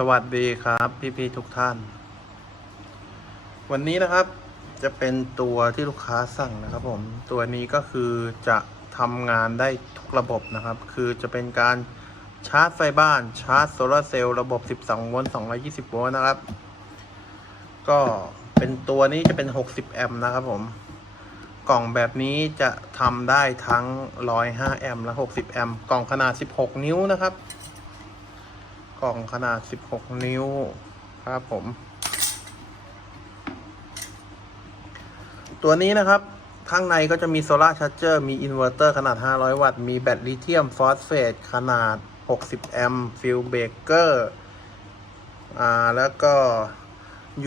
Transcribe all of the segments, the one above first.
สวัสดีครับพี่ๆทุกท่าน วันนี้นะครับจะเป็นตัวที่ลูกค้าสั่งนะครับผมตัวนี้ก็คือจะทำงานได้ทุกระบบนะครับ คือจะเป็นการชาร์จไฟบ้านชาร์จโซลาร์เซลล์ระบบ 12 โวลต์ 220 โวลต์นะครับ ก็เป็นตัวนี้จะเป็น 60 แอมป์นะครับผมกล่องแบบนี้จะทำได้ทั้ง 105 แอมป์และ 60 แอมป์กล่องขนาด 16 นิ้วนะครับ กล่องขนาด 16 นิ้วครับผม ตัวนี้นะครับ ข้างในก็จะมีโซลาร์ชาร์เจอร์ มีอินเวอร์เตอร์ขนาด 500 วัตต์ มีแบตลิเธียมฟอสเฟตขนาด 60 แอมป์ฟิลเบเกอร์อ่าแล้วก็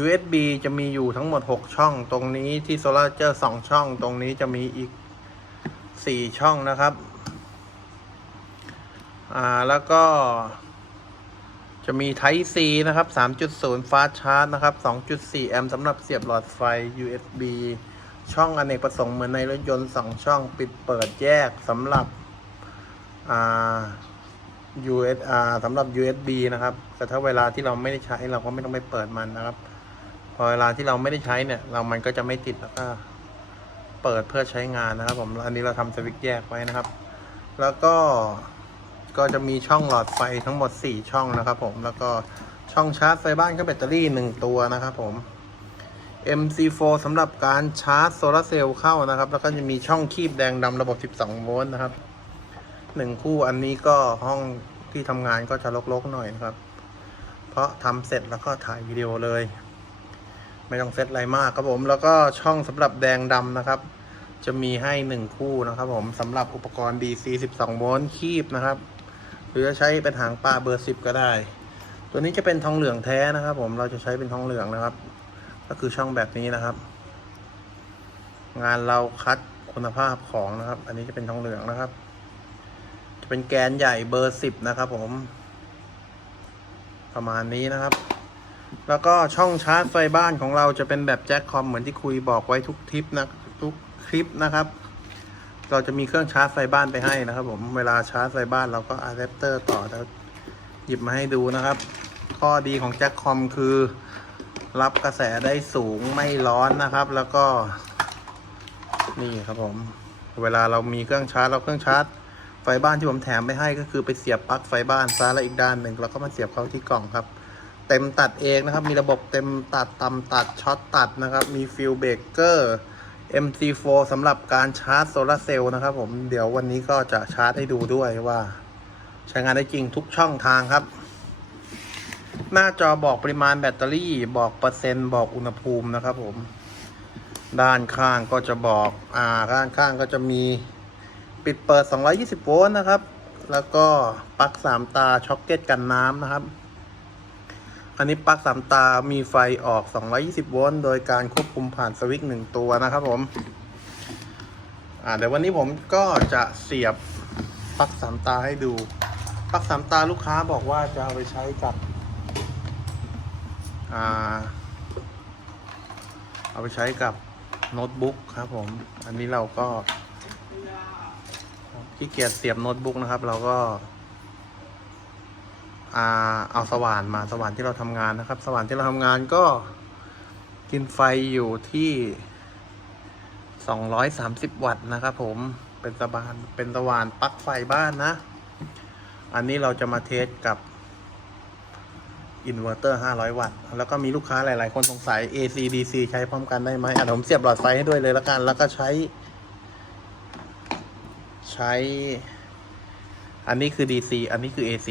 USB จะมีอยู่ทั้งหมด 6 ช่อง ตรงนี้ที่โซลาร์เจอร์2ช่อง ตรงนี้จะมีอีก 4 ช่องนะครับ อ่า แล้วก็ จะมี Type C นะครับ 3.0 Fast Charge นะครับ 2.4 แอมป์สำหรับเสียบหลอดไฟ USB ช่องอเนกประสงค์เหมือนในรถยนต์ 2 ช่องปิดเปิดแยกสำหรับอ่า US อ่าสำหรับ USB นะครับ แต่ถ้าเวลาที่เราไม่ได้ใช้เราก็ไม่ต้องไปเปิดมันนะครับ พอเวลาที่เราไม่ได้ใช้เนี่ย เรามันก็จะไม่ติดแล้วก็เปิดเพื่อใช้งานนะครับผม อันนี้เราทำสวิตช์แยกไว้นะครับ แล้วก็ ก็จะมีช่องหลอดไฟทั้งหมด 4 ช่องนะครับผมแล้วก็ช่องชาร์จไฟบ้านก็แบตเตอรี่ 1 ตัวนะครับผม MC4 สำหรับการชาร์จโซลาร์เซลล์เข้านะครับ แล้วก็จะมีช่องคีบแดงดำระบบ 12 โวลต์นะครับ 1 คู่อันนี้ก็ห้องที่ทำงานก็จะรกๆหน่อยนะครับ เพราะทำเสร็จแล้วก็ถ่ายวิดีโอเลย ไม่ต้องเซตอะไรมากครับผม แล้วก็ช่องสำหรับแดงดำนะครับ จะมีให้ 1 คู่นะครับผมสำหรับอุปกรณ์ DC 12 โวลต์คีบนะครับ หรือจะใช้เป็นหางปลาเบอร์สิบก็ได้ ตัวนี้จะเป็นทองเหลืองแท้นะครับ ผมเราจะใช้เป็นทองเหลืองนะครับ ก็คือช่องแบบนี้นะครับ งานเราคัดคุณภาพของนะครับ อันนี้จะเป็นทองเหลืองนะครับ จะเป็นแกนใหญ่เบอร์สิบนะครับ ผม ประมาณนี้นะครับ แล้วก็ช่องชาร์จไฟบ้านของเราจะเป็นแบบแจ็คคอมเหมือนที่คุยบอกไว้ทุกทริปนะทุกคลิปนะครับ เราจะมีเครื่องชาร์จไฟบ้านไปให้นะครับ ผมเวลาชาร์จไฟบ้านเราก็อะแดปเตอร์ต่อแล้วหยิบมาให้ดูนะครับ ข้อดีของแจ็คคอมคือ รับกระแสได้สูงไม่ร้อนนะครับ แล้วก็ นี่ครับผม เวลาเรามีเครื่องชาร์จเราเครื่องชาร์จไฟบ้านที่ผมแถมไปให้ก็คือไปเสียบปลั๊กไฟบ้านซ้ายและอีกด้านหนึ่งแล้วก็มาเสียบเข้าที่กล่องครับ เต็มตัดเองนะครับ มีระบบเต็มตัดต่ำตัดช็อตตัดนะครับ มีฟิลเบรกเกอร์ MC4 สำหรับการชาร์จโซลาเซลล์นะครับ ผมเดี๋ยววันนี้ก็จะชาร์จให้ดูด้วยว่า ใช้งานได้จริงทุกช่องทางครับ หน้าจอบอกปริมาณแบตเตอรี่ บอกเปอร์เซ็นต์บอกอุณหภูมินะครับ ผม ด้านข้างก็จะบอกอ่าด้านข้างก็จะมีปิดเปิด 220 โวลต์นะครับ แล้วก็ปลั๊ก 3 ตาช็อคเก็ตกันน้ำนะครับ อันนี้ปลั๊กสามตา มีไฟออก 220 โวลต์ โดยการควบคุมผ่านสวิตช์หนึ่งตัวนะครับผม อ่าเดี๋ยววันนี้ผมก็จะเสียบปลั๊กสามตาให้ดู ปลั๊กสามตาลูกค้าบอกว่าจะเอาไปใช้กับ อ่า เอาไปใช้กับโน้ตบุ๊กครับผม อันนี้เราก็ขี้เกียจเสียบโน้ตบุ๊กนะครับ เราก็ เอาสว่านมาสว่านที่เราทำงานนะครับ สว่านที่เราทำงานก็กินไฟอยู่ที่230วัตต์นะครับ ผมเป็นสว่านเป็นสว่านปลั๊กไฟบ้านนะ อันนี้เราจะมาเทสกับอินเวอร์เตอร์500วัตต์แล้วก็มีลูกค้าหลาย ๆ คนสงสัย AC DC ใช้พร้อมกันได้ไหมอะเดี๋ยวผมเสียบหลอดไฟให้ด้วยเลยล้วกัน แล้วก็ใช้ ใช้ อันนี้คือ DC อันนี้คือ AC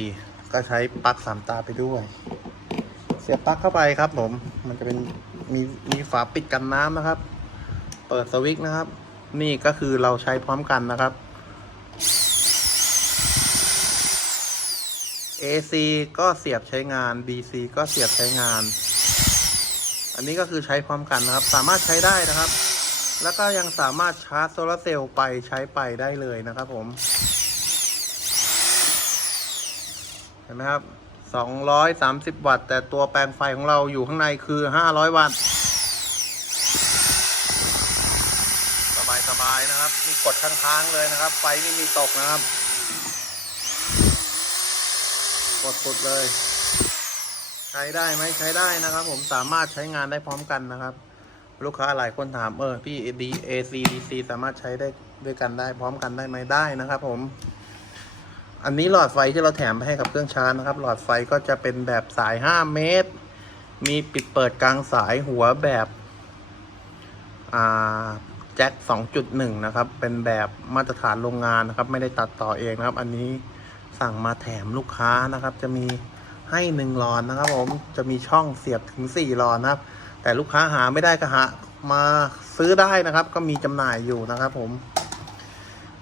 ก็ใช้ปลั๊กสามตาไปด้วย เสียบปลั๊กเข้าไปครับผม มันจะเป็นมีมีฝาปิดกันน้ำนะครับ เปิดสวิตช์นะครับ นี่ก็คือเราใช้พร้อมกันนะครับ AC ก็เสียบใช้งาน DC ก็เสียบใช้งาน อันนี้ก็คือใช้พร้อมกันนะครับ สามารถใช้ได้นะครับ แล้วก็ยังสามารถชาร์จโซลาเซลล์ไปใช้ไปได้เลยนะครับผม เห็นไหมครับ 230 วัตต์ แต่ตัวแปลงไฟของเราอยู่ข้างในคือ 500 วัตต์ สบายๆนะครับ มีกดค้างๆเลยนะครับ ไฟไม่มีตกนะครับ กดสุดเลย ใช้ได้ไหมใช้ได้นะครับ ผมสามารถใช้งานได้พร้อมกันนะครับ ลูกค้าหลายคนถามเออพี่ D AC DC สามารถใช้ได้ด้วยกันได้พร้อมกันได้ไหมได้นะครับผม อันนี้หลอดไฟที่เราแถมไปให้กับเครื่องชาร์จนะครับ หลอดไฟก็จะเป็นแบบสาย 5 เมตร มีปิดเปิดกลางสายหัวแบบอ่าแจ็ค 2.1 นะครับ เป็นแบบมาตรฐานโรงงานนะครับ ไม่ได้ตัดต่อเองนะครับ อันนี้สั่งมาแถมลูกค้านะครับ จะมีให้หนึ่งหลอดนะครับผม จะมีช่องเสียบถึงสี่หลอดนะครับ แต่ลูกค้าหาไม่ได้ก็หามาซื้อได้นะครับ ก็มีจำหน่ายอยู่นะครับ ผม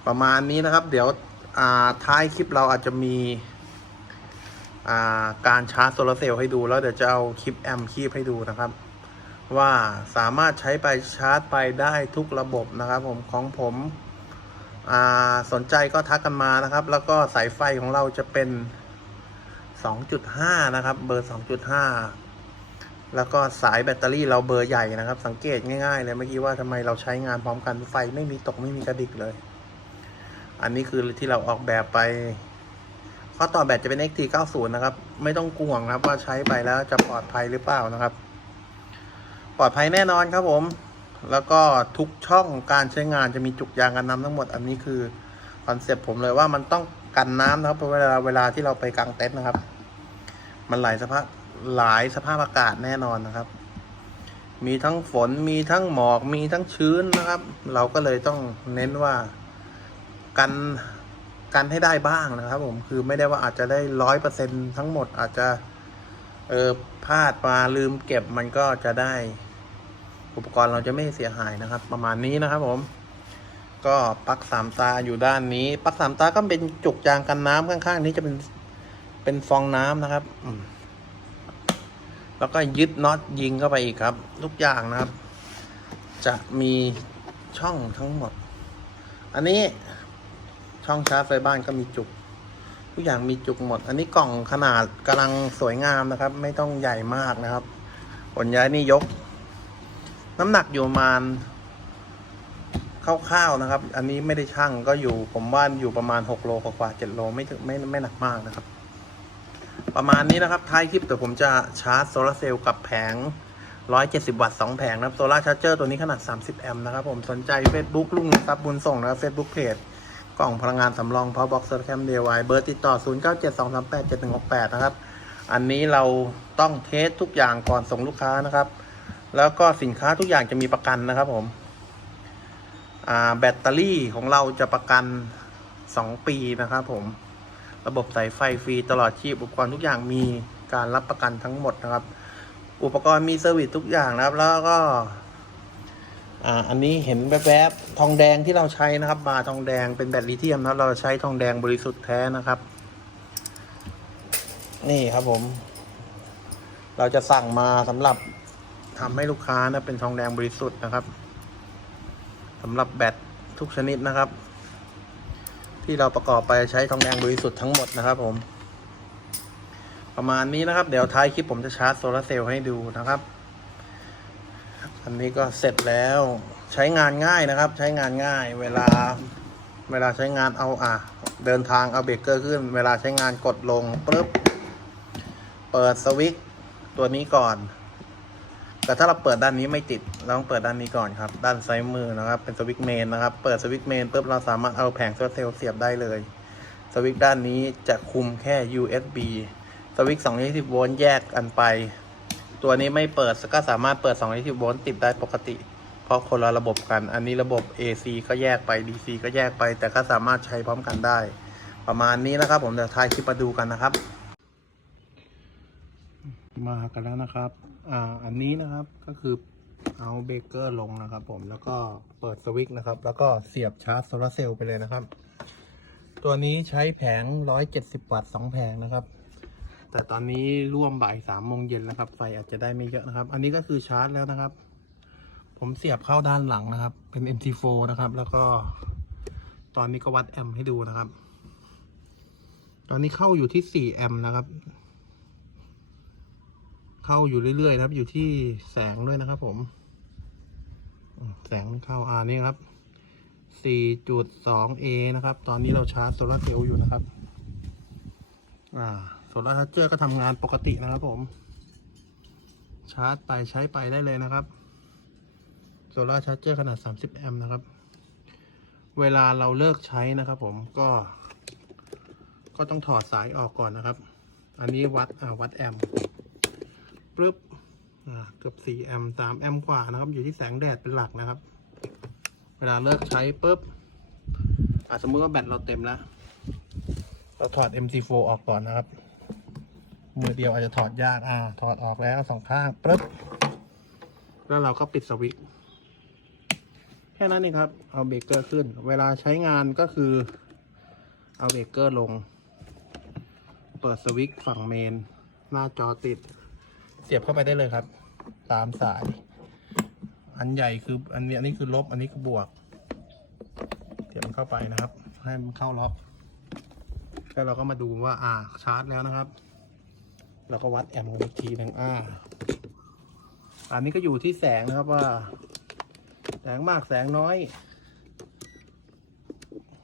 ประมาณนี้นะครับ เดี๋ยว ท้ายคลิปเราอาจจะมีาการชาร์จโซลาร์เซลล์ให้ดู แล้วเดี๋ยวจะเอาคลิปแอมคีบให้ดูนะครับ ว่าสามารถใช้ไปชาร์จไปได้ทุกระบบนะครับ ผมของผมสนใจก็ทักกันมานะครับ แล้วก็สายไฟของเราจะเป็น 2.5 นะครับ เบอร์ 2.5 แล้วก็สายแบตเตอรี่เราเบอร์ใหญ่นะครับ สังเกตง่ายๆเลยเมื่อกี้ว่าทำไมเราใช้งานพร้อมกันไฟไม่มีตกไม่มีกระดิกเลย อันนี้คือที่เราออกแบบไปข้อต่อแบตจะเป็น XT90 นะครับ ไม่ต้องกลัวครับว่าใช้ไปแล้วจะปลอดภัยหรือเปล่านะครับ ปลอดภัยแน่นอนครับผม แล้วก็ทุกช่องการใช้งานจะมีจุกยางกันน้ำทั้งหมด อันนี้คือคอนเซ็ปต์ผมเลยว่ามันต้องกันน้ำนะครับเวลาเวลาที่เราไปกางเต็นท์นะครับ มันหลายสภาพหลายสภาพอากาศแน่นอนนะครับ มีทั้งฝนมีทั้งหมอกมีทั้งชื้นนะครับ เราก็เลยต้องเน้นว่า กันกันให้ได้บ้างนะครับ ผมคือไม่ได้ว่าอาจจะได้ร้อยเปอร์เซ็นทั้งหมดอาจจะ เออพลาดมาลืมเก็บมันก็จะได้ อุปกรณ์เราจะไม่เสียหายนะครับ ประมาณนี้นะครับ ผม ก็ปลั๊กสามตาอยู่ด้านนี้ปลั๊กสามตาก็เป็นจุกยางกันน้ำข้างๆ นี้จะเป็นเป็นฟองน้ำนะครับอืแล้วก็ยึดน็อตยิงเข้าไปอีกครับ ทุกอย่างนะครับ จะมีช่องทั้งหมด อันนี้ ช่องชาร์จไฟบ้านก็มีจุก ทุกอย่างมีจุกหมด อันนี้กล่องขนาดกำลังสวยงามนะครับ ไม่ต้องใหญ่มากนะครับผลย้ายนี่ยก น้ำหนักอยู่ประมาณคร่าวๆนะครับ อันนี้ไม่ได้ช่างก็อยู่ผมว่าอยู่ประมาณ6โลกว่าๆ7โลไม่ถึงไม่ไม่หนักมากนะครับ ประมาณนี้นะครับท้ายคลิปเดี๋ยวผมจะชาร์จโซลาร์เซลล์กับแผง 170 วัตต์2แผงนะครับโซลาร์ชาร์เจอร์ตัวนี้ขนาด 30 แอมป์นะครับ ผมสนใจ Facebook ลุงทรัพย์บุญส่งนะครับ Facebook Page กล่องพลังงานสำรองพาวบ็อกซ์แคมเดียไวเบอร์ติดต่อ 0972387168 นะครับ อันนี้เราต้องเทสทุกอย่างก่อนส่งลูกค้านะครับ แล้วก็สินค้าทุกอย่างจะมีประกันนะครับผมอ่าแบตเตอรี่ของเราจะประกัน 2 ปีนะครับผม ระบบสายไฟฟรีตลอดชีพอุปกรณ์ทุกอย่างมีการรับประกันทั้งหมดนะครับ อุปกรณ์มีเซอร์วิสทุกอย่างนะครับ แล้วก็ อ่าอันนี้เห็นแวบๆทองแดงที่เราใช้นะครับ บาทองแดงเป็นแบตลิเธียมนะเราใช้ทองแดงบริสุทธิ์แท้นะครับ นี่ครับผม เราจะสั่งมาสำหรับทำให้ลูกค้านะเป็นทองแดงบริสุทธิ์นะครับสำหรับแบตทุกชนิดนะครับ ที่เราประกอบไปใช้ทองแดงบริสุทธิ์ทั้งหมดนะครับผม ประมาณนี้นะครับ เดี๋ยวท้ายคลิปผมจะชาร์จโซลาร์เซลล์ให้ดูนะครับ อันนี้ก็เสร็จแล้วใช้งานง่ายนะครับ ใช้งานง่าย เวลาเวลาใช้งานเอาอะ เดินทางเอาเบรกเกอร์ขึ้น เวลาใช้งานกดลงปึ๊บเปิดสวิตช์ตัวนี้ก่อน แต่ถ้าเราเปิดด้านนี้ไม่ติดเราต้องเปิดด้านนี้ก่อนครับ ด้านซ้ายมือนะครับ เป็นสวิตช์เมนนะครับ เปิดสวิตช์เมนปุ๊บเราสามารถเอาแผงโซลาร์เซลล์เสียบได้เลย สวิตช์ด้านนี้จะคุมแค่ USB สวิตช์220 โวลต์แยกกันไป ตัวนี้ไม่เปิดก็สามารถเปิด220โวลต์ติดได้ปกติ เพราะคนละระบบกัน อันนี้ระบบ AC ก็แยกไป DC ก็แยกไป แต่ก็สามารถใช้พร้อมกันได้ ประมาณนี้นะครับ ผมเดี๋ยวท้ายคลิปมาดูกันนะครับ มากันแล้วนะครับ อ่า อันนี้นะครับก็คือเอาเบรกเกอร์ลงนะครับ ผมแล้วก็เปิดสวิตช์นะครับ แล้วก็เสียบชาร์จโซลาร์เซลล์ไปเลยนะครับ ตัวนี้ใช้แผง 170 วัตต์ 2 แผงนะครับ แต่ตอนนี้ร่วมบ่ายสามโมงเย็นแล้วครับ ไฟอาจจะได้ไม่เยอะนะครับ อันนี้ก็คือชาร์จแล้วนะครับ ผมเสียบเข้าด้านหลังนะครับ เป็น MT4 นะครับ แล้วก็ ตอนนี้ก็วัดแอมป์ให้ดูนะครับ ตอนนี้เข้าอยู่ที่4แอมป์นะครับ เข้าอยู่เรื่อยๆนะครับ อยู่ที่แสงด้วยนะครับผมอืมแสงเข้าอ่านี่ครับ 4.2A นะครับ ตอนนี้เราชาร์จโซลาร์เซลล์อยู่นะครับ อ่า โซลาร์ชาร์เจอร์ก็ทำงานปกตินะครับผม ชาร์จไปใช้ไปได้เลยนะครับโซลาร์ชาร์เจอร์ขนาด 30 แอมป์นะครับ เวลาเราเลิกใช้นะครับผมก็ ก็ต้องถอดสายออกก่อนนะครับ อันนี้วัดอ่าวัดแอมป์ปึ๊บอ่าเกือบ 4 แอมป์3แอมป์กว่านะครับ อยู่ที่แสงแดดเป็นหลักนะครับ เวลาเลิกใช้ปุ๊บอะสมมติว่าแบตเราเต็มแล้ว เราถอด MC4 ออกก่อนนะครับ มือเดียวอาจจะถอดยากอ่าถอดออกแล้วสองข้างปุ๊บแล้วเราก็ปิดสวิตช์แค่นั้นเองครับ เอาเบรกเกอร์ขึ้น เวลาใช้งานก็คือ เอาเบรกเกอร์ลง เปิดสวิตช์ฝั่งเมน หน้าจอติด เสียบเข้าไปได้เลยครับ ตามสาย อันใหญ่คืออันนี้อันนี้คือลบ อันนี้คือบวก เสียบเข้าไปนะครับ ให้มันเข้าล็อก แล้วเราก็มาดูว่า อ่า ชาร์จแล้วนะครับ เราก็วัดแอมป์กันอีกทีหนึ่งอ่า อันนี้ก็อยู่ที่แสงนะครับว่า แสงมากแสงน้อย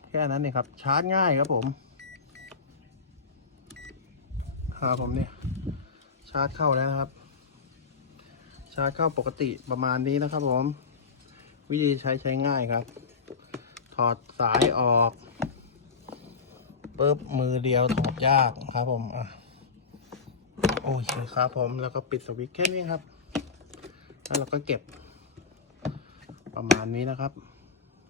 แค่นั้นเองครับ ชาร์จง่ายครับผมครับผมเนี่ย ชาร์จเข้าแล้วนะครับ ชาร์จเข้าปกติประมาณนี้นะครับผม วิธีใช้ใช้ง่ายครับ ถอดสายออกปุ๊บมือเดียวถอดยากครับผมอะ โอเคครับผมแล้วก็ปิดสวิตช์แค่นี้ครับ แล้วเราก็เก็บ ประมาณนี้นะครับ